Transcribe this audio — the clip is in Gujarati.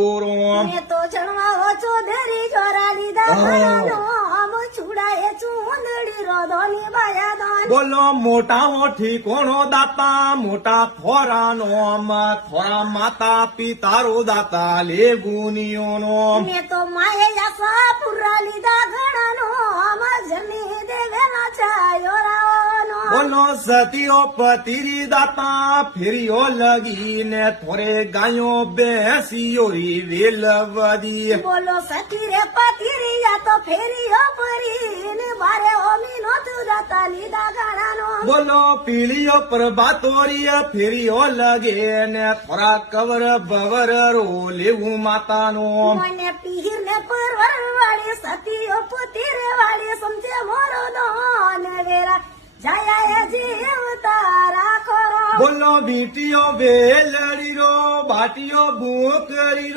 મેં તો જણવા ચોધરી જોરા લીધા ઘણાનો આમ છુડાએ ચૂંદડી રોધોની બાયા દાન. બોલો મોટા મોઠી કોણો દાતા મોટા થોરાનો થોરા માતા પિતારો દાતા લે ગુનિયોનો મેં તો માએ યાસા પુરા લીધા ઘણાનો આમાં જમી દેવેલા ચાયો રાવાનો. બોલો સતીઓ પતિરી દાતા ફેરીઓ લગીને થોરે ગાયો બેસીઓ વેલવદી. બોલો સતી રે પતિરી યા તો ફેરીઓ પરીને બારે ઓમી નો તું દાતા લીધા ઘણાનો. બોલો પીળીઓ પ્રભાતોરીય ફેરીઓ લગે ને થોરા કવર બવર રો લેવું માતાનો. મને પીર ને પરવર વાળી સતીઓ પુતીર વાળી સમજે મોરો દોન વેરા જાયા જીવ તારા ખરો. બોલો બીટીઓ વેલડી રો બાટીઓ બુકરી રો